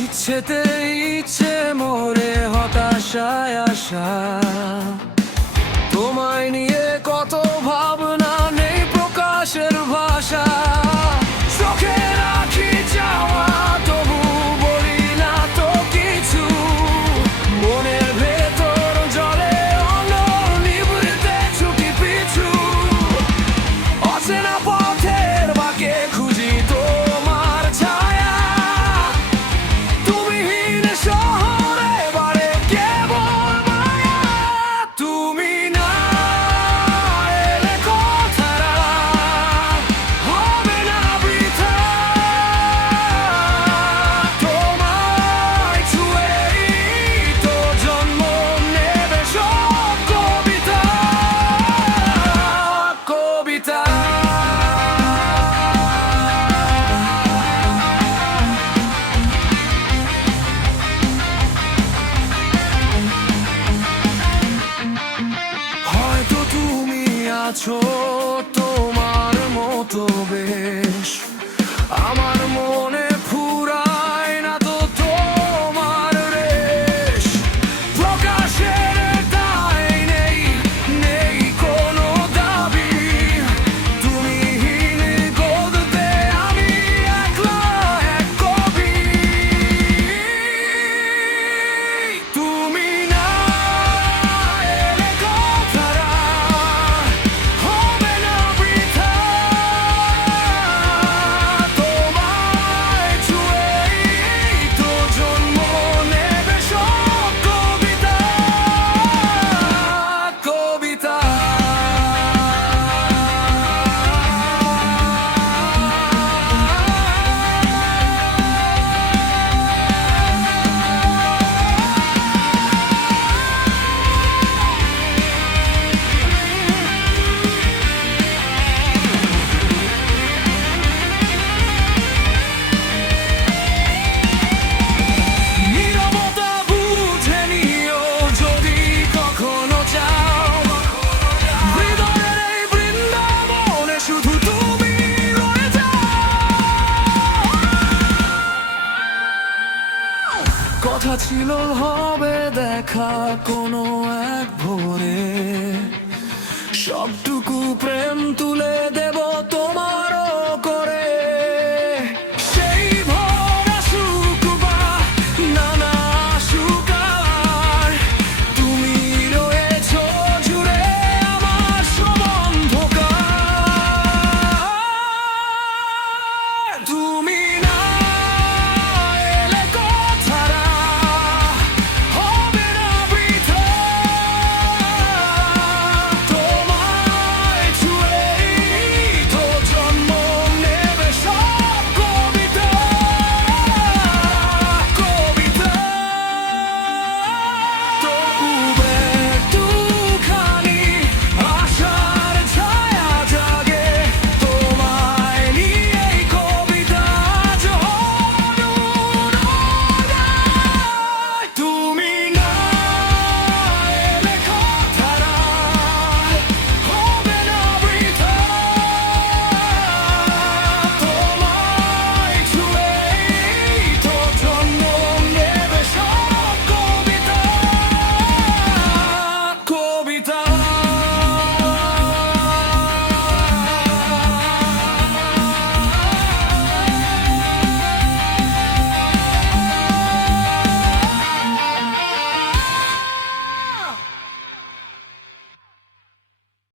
ইচ্ছেতে ইচ্ছে মোরে হতাশায় আসা, তোমায় নিয়ে কত ভাবনা নেই প্রকাশের ভাষা। চোখে রাখি যাওয়া তবু বলি না তো কিছু, মনের ভেতর জলে নিভৃতে ছুটি পিছু। অচেনা পথের বাঁকে খুঁজি তোমার ছায়া, তুমিহীন শহরে বাড়ে কেবল মায়া। তুমি না এলে কথাটা হবে না বৃথা, তোমায় ছুঁয়েই তো জন্ম নেবে সব কবিতা। কবিতা হয়তো তুমি আছো তোমার মতো বেশ, আমার মনে ফুরায় না তো তোমার রেশ। প্রকাশের দায় নেই, নেই কোনো দাবি, তুমিহীন গদ্যে আমি একলা এক কবি। তুমি না এলে কথাটা হবে না বৃথা, তোমায় ছুঁয়েই তো জন্ম নেবে সব কবিতা। কবিতা নীরবতা বুঝে নিও যদি কখনো চাও, হৃদয়ের এই বৃন্দাবনে শুধু তুমি রয়ে যাও। কথা ছিল হবে দেখা কোনো এক ভোরে, সবটুকু প্রেম তুলে দে